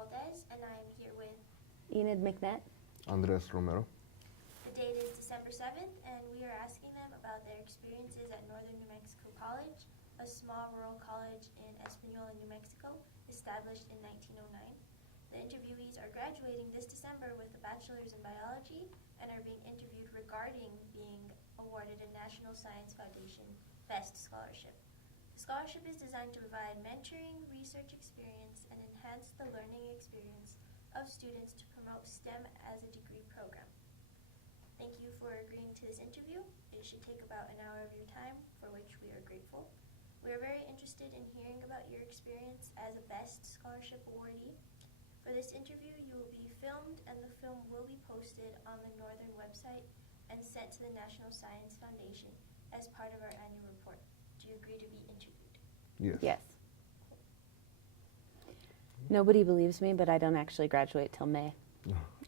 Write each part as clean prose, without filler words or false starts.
and I am here with Ened McNett. Romero. the date is December 7th, and we are asking them about their experiences at Northern New Mexico College, a small rural college in Espanola, New Mexico, established in 1909. The interviewees are graduating this December with a bachelor's in biology and are being interviewed regarding being awarded a National Science Foundation Best Scholarship. The scholarship is designed to provide mentoring, research experience, and enhance the learning experience of students to promote STEM as a degree program. Thank you for agreeing to this interview. It should take about an hour of your time, for which we are grateful. We are very interested in hearing about your experience as a Best Scholarship awardee. For this interview, you will be filmed, and the film will be posted on the Northern website and sent to the National Science Foundation as part of our annual report. Do you agree to be interviewed? Yes. Yes. Nobody believes me, but I don't actually graduate till May.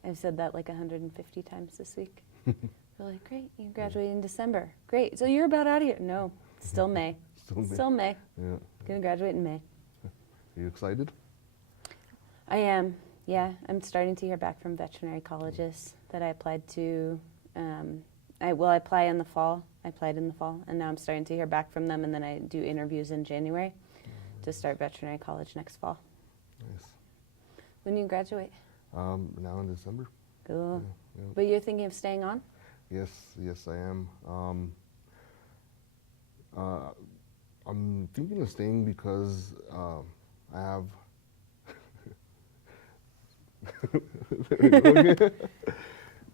I've said that like 150 times this week. They're like, great, you graduate in December. Great, so you're about out of here. No, still May. Still May. Yeah. Gonna graduate in May. Are you excited? I am, yeah. I'm starting to hear back from veterinary colleges that I applied to. I apply in the fall. I applied in the fall, and now I'm starting to hear back from them, and then I do interviews in January to start veterinary college next fall. Nice. When do you graduate? Now in December. Cool. Yeah. But you're thinking of staying on? Yes, I am. I'm thinking of staying because I have.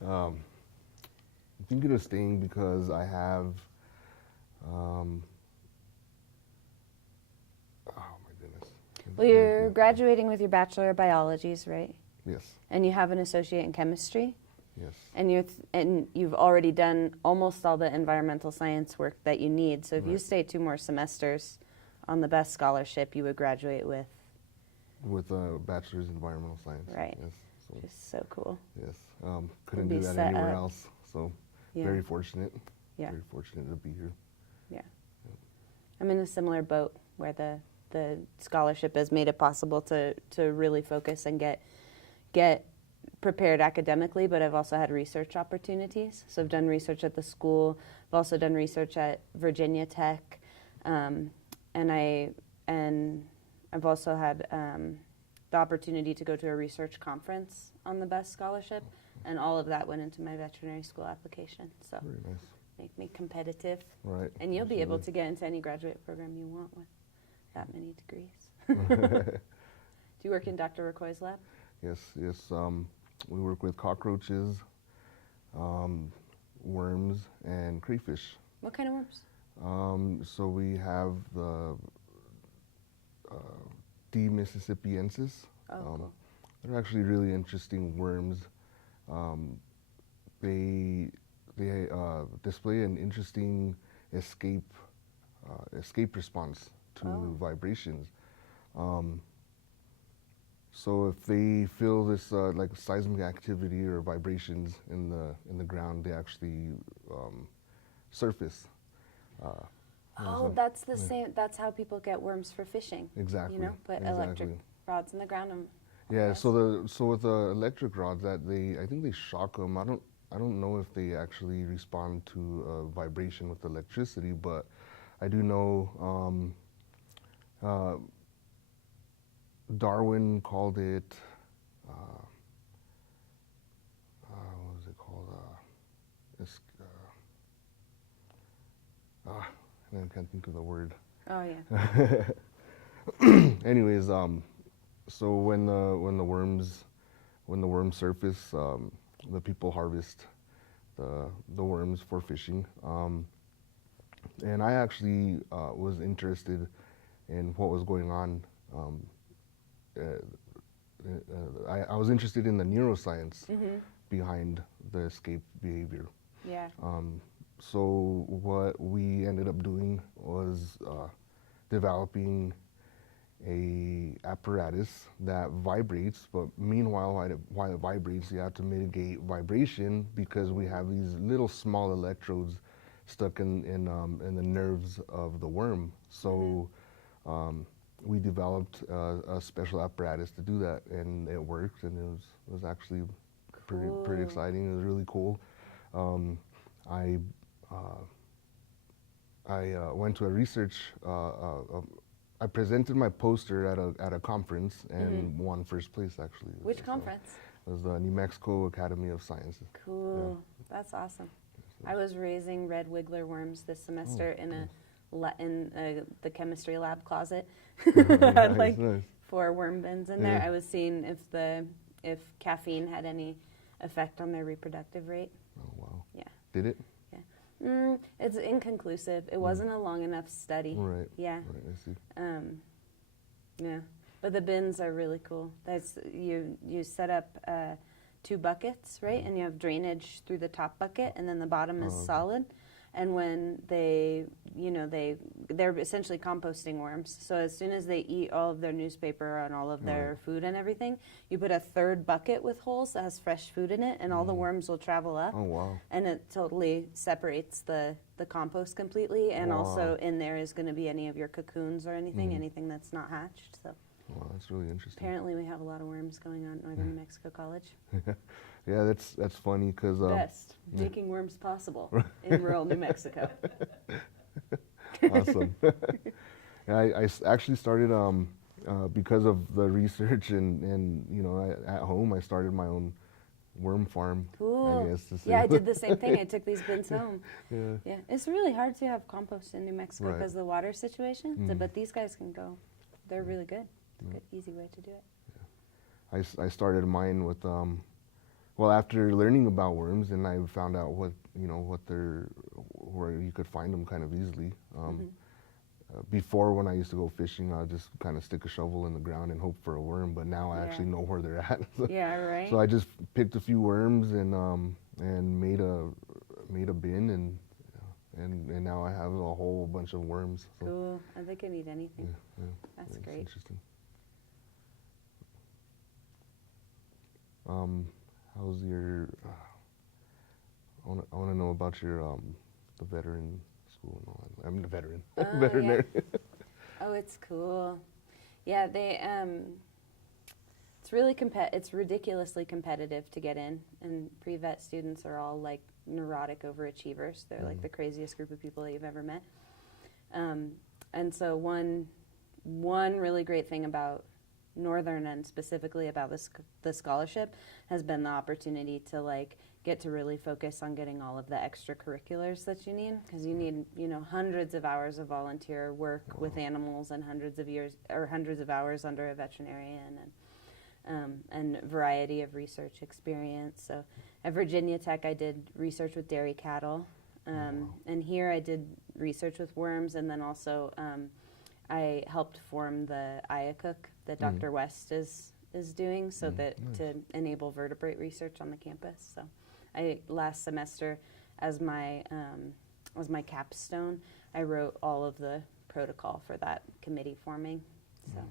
I'm thinking of staying because I have. Oh my goodness. Well, you're graduating with your Bachelor of Biologies, right? Yes. And you have an associate in chemistry, Yes. and you've already done almost all the environmental science work that you need. So if you Right. stay 2 more semesters on the best scholarship, you would graduate with. With a bachelor's in environmental science. Right. Yes. So, Which is so cool. yes. Couldn't be do that set anywhere up. else. So Yeah. very fortunate. Yeah. Very fortunate to be here. Yeah. I'm in a similar boat where the scholarship has made it possible to really focus and get prepared academically, but I've also had research opportunities. So I've done research at the school. I've also done research at Virginia Tech, and I've also had the opportunity to go to a research conference on the best scholarship, and all of that went into my veterinary school application. So Very nice. make me competitive, Right. and you'll be able to Absolutely. get into any graduate program you want with that many degrees. Do you work in Dr. Rocoy's lab? Yes. We work with cockroaches, worms, and crayfish. What kind of worms? So we have the D. mississippiensis. Oh, cool. They're actually really interesting worms. They display an interesting escape response to vibrations. So if they feel this like seismic activity or vibrations in the ground, they actually surface. That's the same. That's how people get worms for fishing. Exactly. You know, put electric rods in the ground. Yeah. So with the electric rods, I think they shock them. I don't know if they actually respond to vibration with electricity, but I do know Darwin called it. What was it called? I can't think of the word. Oh yeah. Anyways, so when the worms surface, the people harvest the worms for fishing. And I actually was interested in what was going on. I was interested in the neuroscience behind the escape behavior. Yeah. So what we ended up doing was developing a apparatus that vibrates, but meanwhile, while it vibrates, you have to mitigate vibration because we have these little small electrodes stuck in the nerves of the worm. So we developed a special apparatus to do that, and it worked, and it was actually pretty Cool. exciting. It was really cool. Um, I went to a research. I presented my poster at a conference and won first place actually. Which So conference? it was the New Mexico Academy of Sciences. Cool. That's awesome. I was raising red wiggler worms this semester in the chemistry lab closet. I had like Nice. 4 worm bins in there. Yeah. I was seeing if caffeine had any effect on their reproductive rate. Oh wow. Yeah. Did it? It's inconclusive. It wasn't a long enough study. Right. Yeah. Right. I see. Yeah. But the bins are really cool. That's you set up 2 buckets, right? And you have drainage through the top bucket, and then the bottom is okay. solid. And when they're essentially composting worms. So as soon as they eat all of their newspaper and all of their food and everything, you put a 3rd bucket with holes that has fresh food in it, and all the worms will travel up. Oh wow. And it totally separates the compost completely. And Wow. also in there is going to be any of your cocoons or anything that's not hatched. So Wow, that's really interesting. apparently we have a lot of worms going on at Northern New Mexico College. Yeah, that's funny because Best making worms possible in rural New Mexico. awesome. Yeah, I actually started because of the research and at home I started my own worm farm. Cool. I guess to say. Yeah, I did the same thing. I took these bins home. Yeah. Yeah, it's really hard to have compost in New Mexico Right. because of the water situation. But these guys can go. They're really good. It's a good, easy way to do it. I started mine with well, after learning about worms, and I found out where you could find them kind of easily. Before, when I used to go fishing, I'd just kind of stick a shovel in the ground and hope for a worm. But now I actually know where they're at. Yeah, right. So I just picked a few worms and made a bin, and now I have a whole bunch of worms. So, Cool. And they can eat anything. yeah, That's it's great. interesting. How's your? I want to know about your the veteran school and all that. I'm the veteran, veterinary. Oh, it's cool. Yeah, they it's really it's ridiculously competitive to get in, and pre-vet students are all like neurotic overachievers. They're like the craziest group of people that you've ever met. And so one really great thing about Northern, and specifically about the scholarship, has been the opportunity to like get to really focus on getting all of the extracurriculars that you need, because you need hundreds of hours of volunteer work with animals and hundreds of hours under a veterinarian and variety of research experience. So at Virginia Tech I did research with dairy cattle, and here I did research with worms, and then also I helped form the IACUC that Dr. West is doing, so that to enable vertebrate research on the campus. So I last semester, as my capstone, I wrote all of the protocol for that committee forming, so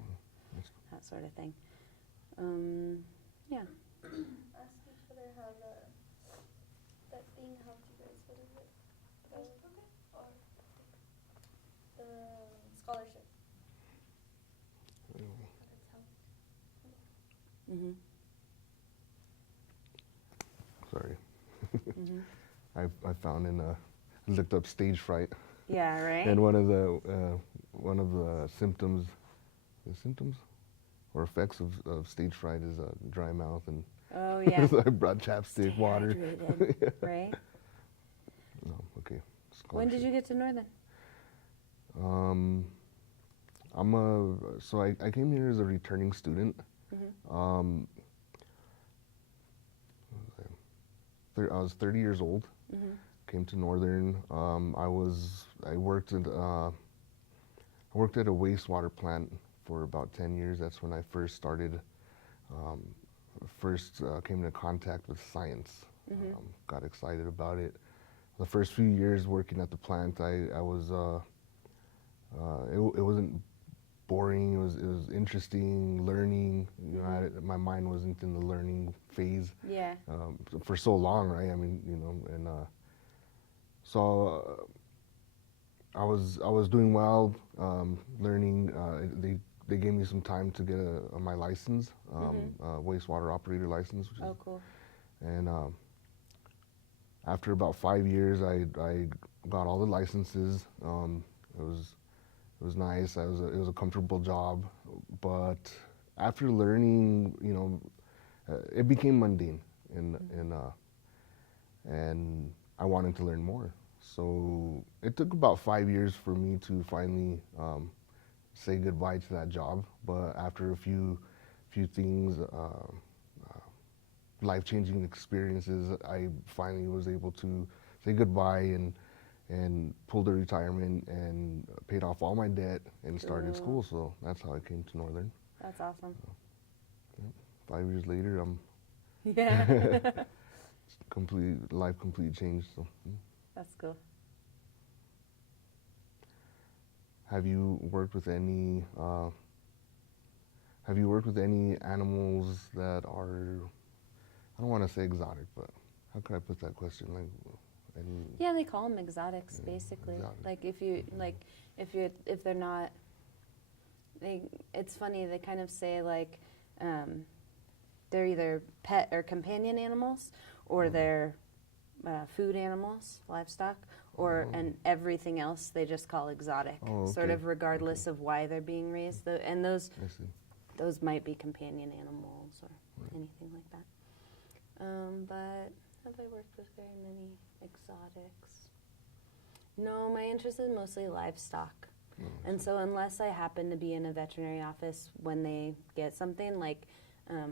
that sort of thing. Yeah. Ask each other how that thing helped you guys. What is it? Or the scholarship. Mm-hmm. Sorry. I found looked up stage fright, Yeah. Right. and one of the symptoms or effects of stage fright is a dry mouth, and Oh yeah. so I brought chapstick, Stay water. hydrated, right? No, okay. When did Scholarship. you get to Northern? So I came here as a returning student. I was 30 years old. Came to Northern. I worked at a wastewater plant for about 10 years. That's when I first started. Came into contact with science. Got excited about it. The first few years working at the plant, I was. It wasn't boring. It was interesting, learning. My mind wasn't in the learning phase. Yeah. For so long, right? I mean, and so I was doing well, learning. they gave me some time to get my license, wastewater operator license, which Oh, is, cool. and after about 5 years, I got all the licenses. It was nice. It was a comfortable job, but after learning, it became mundane, and I wanted to learn more. So it took about 5 years for me to finally say goodbye to that job. But after a few things, life-changing experiences, I finally was able to say goodbye and pulled a retirement and paid off all my debt and started school. So that's how I came to Northern. That's awesome. 5 years later, I'm Yeah. life completely changed. So. That's cool. Have you worked with any? Animals that are? I don't want to say exotic, but how could I put that question? Like, any? Yeah, they call them exotics, Yeah, basically. exotic. Like if they're not, it's funny. They kind of say like, they're either pet or companion animals, or they're food animals, livestock, or and everything else they just call exotic, sort okay. of regardless of why they're being raised. And those I see. those might be companion animals or anything like that. But have I worked with very many exotics? No, my interest is mostly livestock. And so unless I happen to be in a veterinary office when they get something, like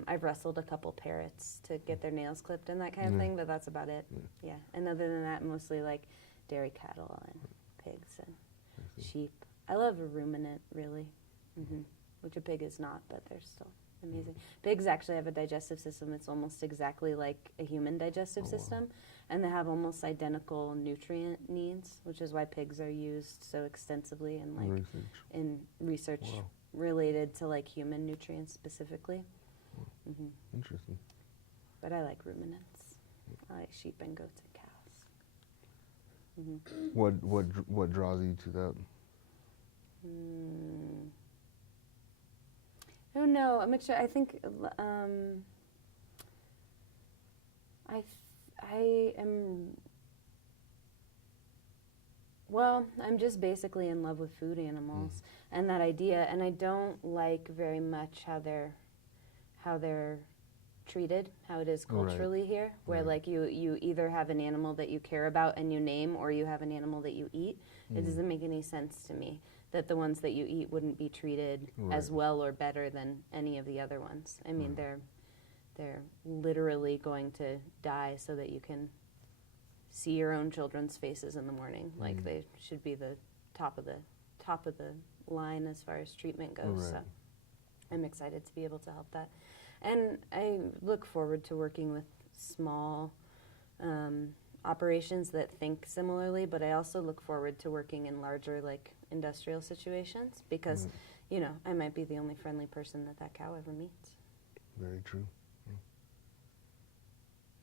I've wrestled a couple parrots to get their nails clipped and that kind of thing, but that's about it. Yeah. And other than that, mostly like dairy cattle and pigs and sheep. I love a ruminant, really, which a pig is not, but they're still amazing. Pigs actually have a digestive system that's almost exactly like a human digestive system, and they have almost identical nutrient needs, which is why pigs are used so extensively in like in research related to like human nutrients specifically. Interesting. But I like ruminants. I like sheep and goats and cows. What draws you to that? I don't know. I'm actually. I think I am. Well, I'm just basically in love with food animals and that idea, and I don't like very much how they're treated, how it is culturally here, where like you either have an animal that you care about and you name, or you have an animal that you eat. It doesn't make any sense to me that the ones that you eat wouldn't be treated as well or better than any of the other ones. I mean, they're literally going to die so that you can see your own children's faces in the morning. Like they should be the top of the line as far as treatment goes. So I'm excited to be able to help that. And I look forward to working with small operations that think similarly, but I also look forward to working in larger, like, industrial situations because, you know, I might be the only friendly person that cow ever meets. Very true.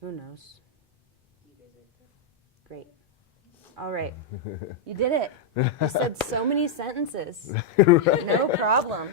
Who knows? Great. All right. You did it. You said so many sentences. No problem.